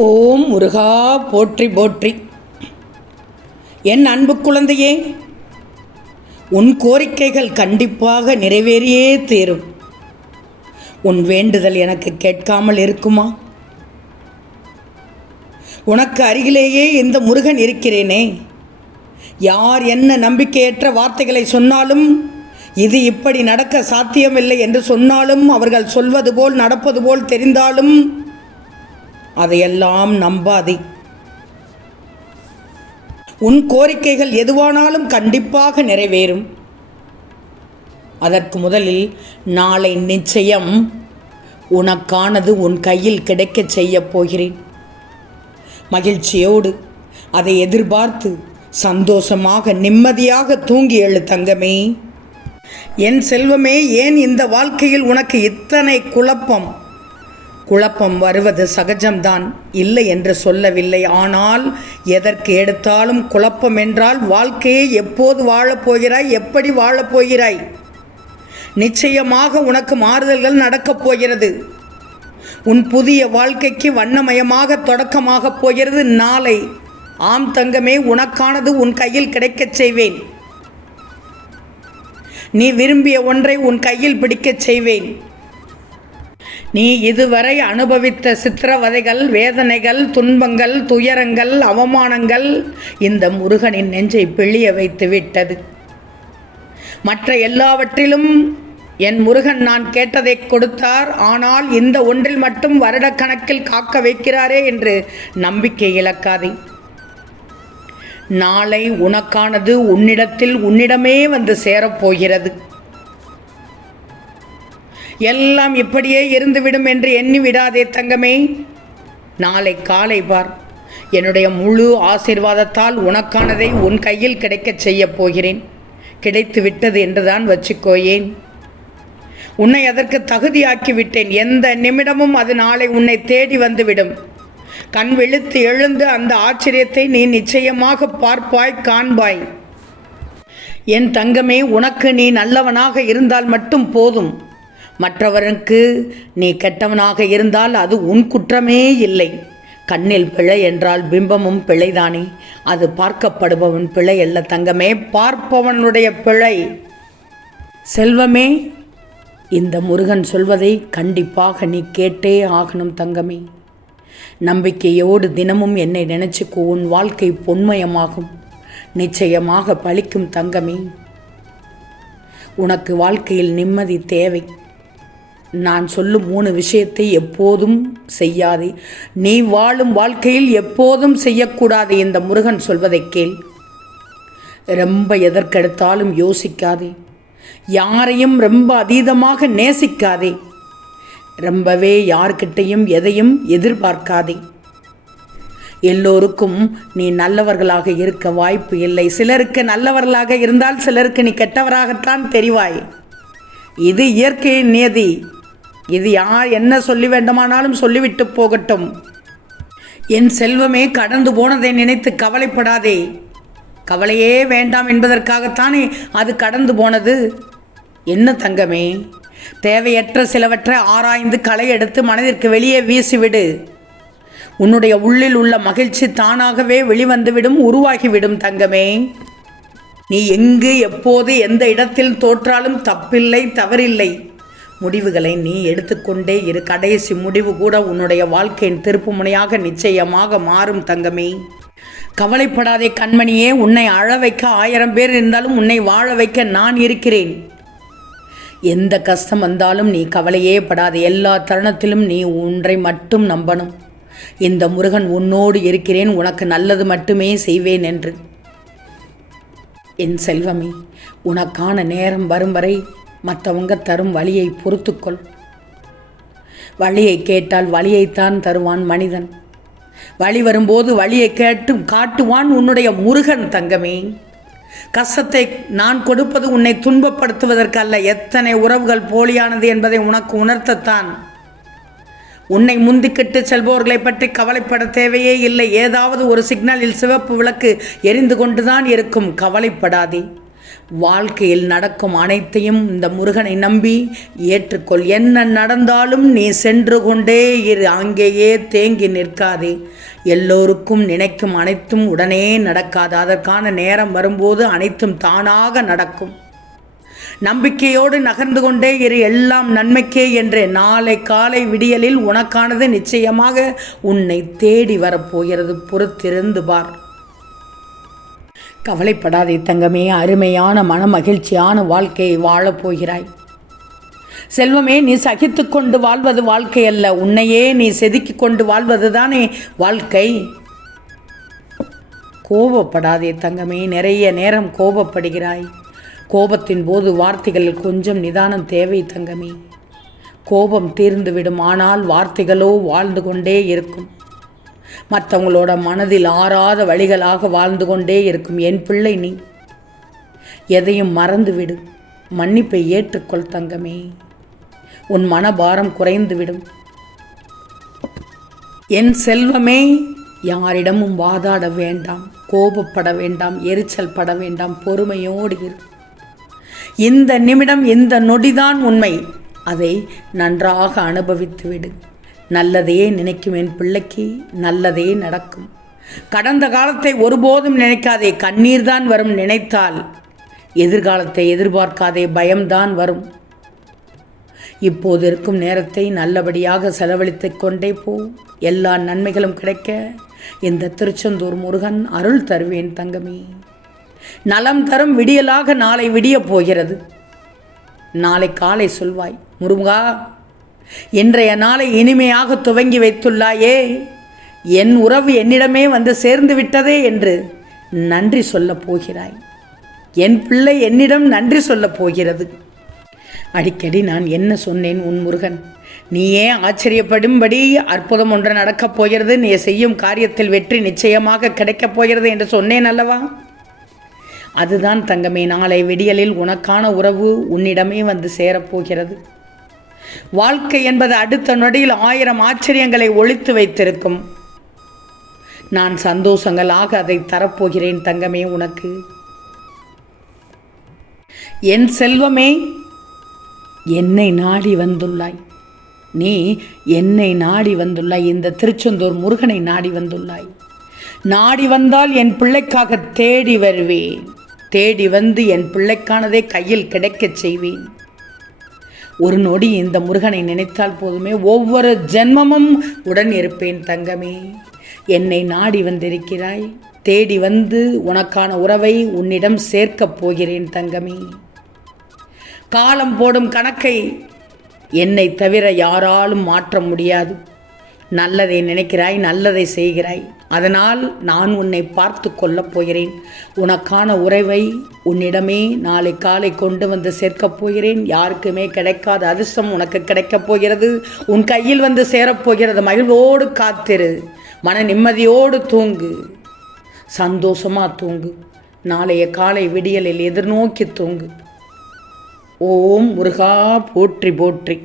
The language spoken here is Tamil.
ஓம் முருகா போற்றி போற்றி. என் அன்பு குழந்தையே, உன் கோரிக்கைகள் கண்டிப்பாக நிறைவேறியே தீரும். உன் வேண்டுதல் எனக்கு கேட்காமல் இருக்குமா? உனக்கு அருகிலேயே இந்த முருகன் இருக்கிறேனே. யார் என்ன நம்பிக்கையற்ற வார்த்தைகளை சொன்னாலும், இது இப்படி நடக்க சாத்தியமில்லை என்று சொன்னாலும், அவர்கள் சொல்வது போல் நடப்பது போல் தெரிந்தாலும் அதையெல்லாம் நம்பாதே. உன் கோரிக்கைகள் எதுவானாலும் கண்டிப்பாக நிறைவேறும். அதற்கு முதலில் நாளை நிச்சயம் உனக்கானது உன் கையில் கிடைக்கச் செய்யப் போகிறேன். மகிழ்ச்சியோடு அதை எதிர்பார்த்து சந்தோஷமாக நிம்மதியாக தூங்கி எழு தங்கமே. என் செல்வமே, ஏன் இந்த வாழ்க்கையில் உனக்கு இத்தனை குழப்பம்? குழப்பம் வருவது சகஜம்தான், இல்லை என்று சொல்லவில்லை. ஆனால் எதற்கு எடுத்தாலும் குழப்பம் என்றால் வாழ்க்கையை எப்போது வாழப்போகிறாய், எப்படி வாழப்போகிறாய்? நிச்சயமாக உனக்கு மாறுதல்கள் நடக்கப் போகிறது. உன் புதிய வாழ்க்கைக்கு வண்ணமயமாக தொடக்கமாகப் போகிறது நாளை. ஆம் தங்கமே, உனக்கானது உன் கையில் கிடைக்கச் செய்வேன். நீ விரும்பிய ஒன்றை உன் கையில் பிடிக்கச் செய்வேன். நீ இதுவரை அனுபவித்த சித்திரவதைகள், வேதனைகள், துன்பங்கள், துயரங்கள், அவமானங்கள் இந்த முருகனின் நெஞ்சை பிழிய வைத்து விட்டது. மற்ற எல்லாவற்றிலும் என் முருகன் நான் கேட்டதை கொடுத்தார். ஆனால் இந்த ஒன்றில் மட்டும் வருடக்கணக்கில் காக்க வைக்கிறாரே என்று நம்பிக்கை இழக்காதே. நாளை உனக்கானது உன்னிடத்தில் உன்னிடமே வந்து சேரப்போகிறது. எல்லாம் இப்படியே இருந்துவிடும் என்று எண்ணி விடாதே தங்கமே. நாளை காலை பார், என்னுடைய முழு ஆசீர்வாதத்தால் உனக்கானதை உன் கையில் கிடைக்கச் செய்யப் போகிறேன். கிடைத்து விட்டது என்றுதான் வச்சுக்கோயேன். உன்னை அதற்கு தகுதியாக்கி விட்டேன். எந்த நிமிடமும் அது நாளை உன்னை தேடி வந்துவிடும். கண் விழித்து எழுந்து அந்த ஆச்சரியத்தை நீ நிச்சயமாக பார்ப்பாய், காண்பாய். என் தங்கமே, உனக்கு நீ நல்லவனாக இருந்தால் மட்டும் போதும். மற்றவருக்கு நீ கெட்டவனாக இருந்தால் அது உன் குற்றமே இல்லை. கண்ணில் பிழை என்றால் பிம்பமும் பிழைதானே. அது பார்க்கப்படுபவன் பிழை அல்ல தங்கமே, பார்ப்பவனுடைய பிழை. செல்வமே, இந்த முருகன் சொல்வதை கண்டிப்பாக நீ கேட்டே ஆகணும் தங்கமே. நம்பிக்கையோடு தினமும் என்னை நினைச்சுக்கோ. உன் வாழ்க்கை பொன்மயமாகும், நிச்சயமாக பலிக்கும் தங்கமே. உனக்கு வாழ்க்கையில் நிம்மதி தேவை. நான் சொல்லும் 3 விஷயத்தை எப்போதும் செய்யாதே. நீ வாழும் வாழ்க்கையில் எப்போதும் செய்யக்கூடாது. இந்த முருகன் சொல்வதை கேள். ரொம்ப எதற்கெடுத்தாலும் யோசிக்காதே. யாரையும் ரொம்ப அதீதமாக நேசிக்காதே. ரொம்பவே யார்கிட்டையும் எதையும் எதிர்பார்க்காதே. எல்லோருக்கும் நீ நல்லவர்களாக இருக்க வாய்ப்பு இல்லை. சிலருக்கு நல்லவர்களாக இருந்தால் சிலருக்கு நீ கெட்டவராகத்தான் தெரிவாய். இது இயற்கையின் நியதி. இது யார் என்ன சொல்லி வேண்டுமானாலும் சொல்லிவிட்டு போகட்டும். என் செல்வமே, கடந்து போனதை நினைத்து கவலைப்படாதே. கவலையே வேண்டாம் என்பதற்காகத்தானே அது கடந்து போனது. என்ன தங்கமே, தேவையற்ற சிலவற்றை ஆராய்ந்து களை எடுத்து மனதிற்கு வெளியே வீசிவிடு. உன்னுடைய உள்ளில் உள்ள மகிழ்ச்சி தானாகவே வெளிவந்துவிடும், உருவாகிவிடும் தங்கமே. நீ எங்கு எப்போது எந்த இடத்தில் தோற்றாலும் தப்பில்லை, தவறில்லை. முடிவுகளை நீ எடுத்துக்கொண்டே இரு. கடைசி முடிவு கூட உன்னுடைய வாழ்க்கையின் திருப்பு முனையாக நிச்சயமாக மாறும் தங்கமே. கவலைப்படாதே கண்மணியே. உன்னை அழ வைக்க 1000 பேர் இருந்தாலும் உன்னை வாழ வைக்க நான் இருக்கிறேன். எந்த கஷ்டம் வந்தாலும் நீ கவலையே படாதே. எல்லா தருணத்திலும் நீ ஒன்றை மட்டும் நம்பணும். இந்த முருகன் உன்னோடு இருக்கிறேன், உனக்கு நல்லது மட்டுமே செய்வேன் என்று. என் செல்வமே, உனக்கான நேரம் வரும் வரை மற்றவங்க தரும் வழியை பொறுத்துக்கொள். வழியை கேட்டால் வழியைத்தான் தருவான் மனிதன். வழி வரும்போது வழியை காட்டுவான் உன்னுடைய முருகன் தங்கமே. கஷ்டத்தை நான் கொடுப்பது உன்னை துன்பப்படுத்துவதற்கல்ல. எத்தனை உறவுகள் போலியானது என்பதை உனக்கு உணர்த்தத்தான். உன்னை முந்திக்கிட்டு செல்பவர்களை பற்றி கவலைப்பட தேவையே இல்லை. ஏதாவது ஒரு சிக்னலில் சிவப்பு விளக்கு எரிந்து கொண்டுதான் இருக்கும். கவலைப்படாதே. வாழ்க்கையில் நடக்கும் அனைத்தையும் இந்த முருகனை நம்பி ஏற்றுக்கொள். என்ன நடந்தாலும் நீ சென்று கொண்டே இரு, அங்கேயே தேங்கி நிற்காதே. எல்லோருக்கும் நினைக்கும் அனைத்தும் உடனே நடக்காது. அதற்கான நேரம் வரும்போது அனைத்தும் தானாக நடக்கும். நம்பிக்கையோடு நகர்ந்து கொண்டே இரு, எல்லாம் நன்மைக்கே என்று. நாளை காலை விடியலில் உனக்கானது நிச்சயமாக உன்னை தேடி வரப்போகிறது. பொறுத்திருந்து பார். கவலைப்படாதே தங்கமே, அருமையான மன மகிழ்ச்சியான வாழ்க்கையை வாழப்போகிறாய். செல்வமே, நீ சகித்து கொண்டு வாழ்வது வாழ்க்கை அல்ல, உன்னையே நீ செதுக்கி கொண்டு வாழ்வது தானே வாழ்க்கை. கோபப்படாதே தங்கமே, நிறைய நேரம் கோபப்படுகிறாய். கோபத்தின் போது வார்த்தைகளில் கொஞ்சம் நிதானம் தேவை தங்கமே. கோபம் தீர்ந்துவிடும், ஆனால் வார்த்தைகளோ வாழ்ந்து கொண்டே இருக்கும். மற்றவங்களோட மனதில் ஆறாத வழிகளாக வாழ்ந்து கொண்டே இருக்கும். என் பிள்ளை, நீ எதையும் மறந்துவிடு. மன்னிப்பை ஏற்றுக்கொள் தங்கமே. உன் மனபாரம் குறைந்துவிடும். என் செல்வமே, யாரிடமும் வாதாட வேண்டாம், கோபப்பட வேண்டாம், எரிச்சல் பட வேண்டாம். பொறுமையோடு இரு. இந்த நிமிடம், இந்த நொடிதான் உண்மை. அதை நன்றாக அனுபவித்துவிடு. நல்லதையே நினைக்கும் என் பிள்ளைக்கு நல்லதே நடக்கும். கடந்த காலத்தை ஒருபோதும் நினைக்காதே, கண்ணீர் தான் வரும். நினைத்தால் எதிர்காலத்தை எதிர்பார்க்காதே, பயம்தான் வரும். இப்போது இருக்கும் நேரத்தை நல்லபடியாக செலவழித்து கொண்டே போ. எல்லா நன்மைகளும் கிடைக்க இந்த திருச்செந்தூர் முருகன் அருள் தருவேன் தங்கமே. நலம் தரும் விடியலாக நாளை விடிய போகிறது. நாளை காலை சொல்வாய், முருகா, இன்றைய நாளை இனிமையாக துவங்கி வைத்துள்ளாயே, என் உறவு என்னிடமே வந்து சேர்ந்து விட்டதே என்று நன்றி சொல்லப் போகிறாய். என் பிள்ளை என்னிடம் நன்றி சொல்லப் போகிறது. அடிக்கடி நான் என்ன சொன்னேன் உன் முருகன்? நீயே ஆச்சரியப்படும்படி அற்புதம் ஒன்று நடக்கப் போகிறது, நீ செய்யும் காரியத்தில் வெற்றி நிச்சயமாக கிடைக்கப் போகிறது என்று சொன்னேன் அல்லவா? அதுதான் தங்கமே, நாளை விடியலில் உனக்கான உறவு உன்னிடமே வந்து சேரப்போகிறது. வாழ்க்கை என்பது அடுத்த நொடியில் 1000 ஆச்சரியங்களை ஒளித்து வைத்திருக்கும். நான் சந்தோஷங்களாக அதை தரப்போகிறேன் தங்கமே உனக்கு. என் செல்வமே, என்னை நாடி வந்துள்ளாய். நீ என்னை நாடி வந்துள்ளாய். இந்த திருச்செந்தூர் முருகனை நாடி வந்துள்ளாய். நாடி வந்தால் என் பிள்ளைக்காக தேடி வருவேன். தேடி வந்து என் பிள்ளைக்கானதை கையில் கிடைக்கச் செய்வேன். ஒரு நொடி இந்த முருகனை நினைத்தால் போதுமே, ஒவ்வொரு ஜென்மமும் உடன் இருப்பேன் தங்கமே. என்னை நாடி வந்திருக்கிறாய். தேடி வந்து உனக்கான உறவை உன்னிடம் சேர்க்கப் போகிறேன் தங்கமே. காலம் போடும் கணக்கை என்னை தவிர யாராலும் மாற்ற முடியாது. நல்லதை நினைக்கிறாய், நல்லதை செய்கிறாய். அதனால் நான் உன்னை பார்த்து கொள்ளப் போகிறேன். உனக்கான உறவை உன்னிடமே நாளை காலை கொண்டு வந்து சேர்க்கப் போகிறேன். யாருக்குமே கிடைக்காத அதிர்ஷ்டம் உனக்கு கிடைக்கப் போகிறது. உன் கையில் வந்து சேரப்போகிறது. மகிழ்வோடு காத்திரு. மன நிம்மதியோடு தூங்கு. சந்தோஷமாக தூங்கு. நாளைய காலை விடியலில் எதிர்நோக்கி தூங்கு. ஓம் முருகா போற்றி போற்றி.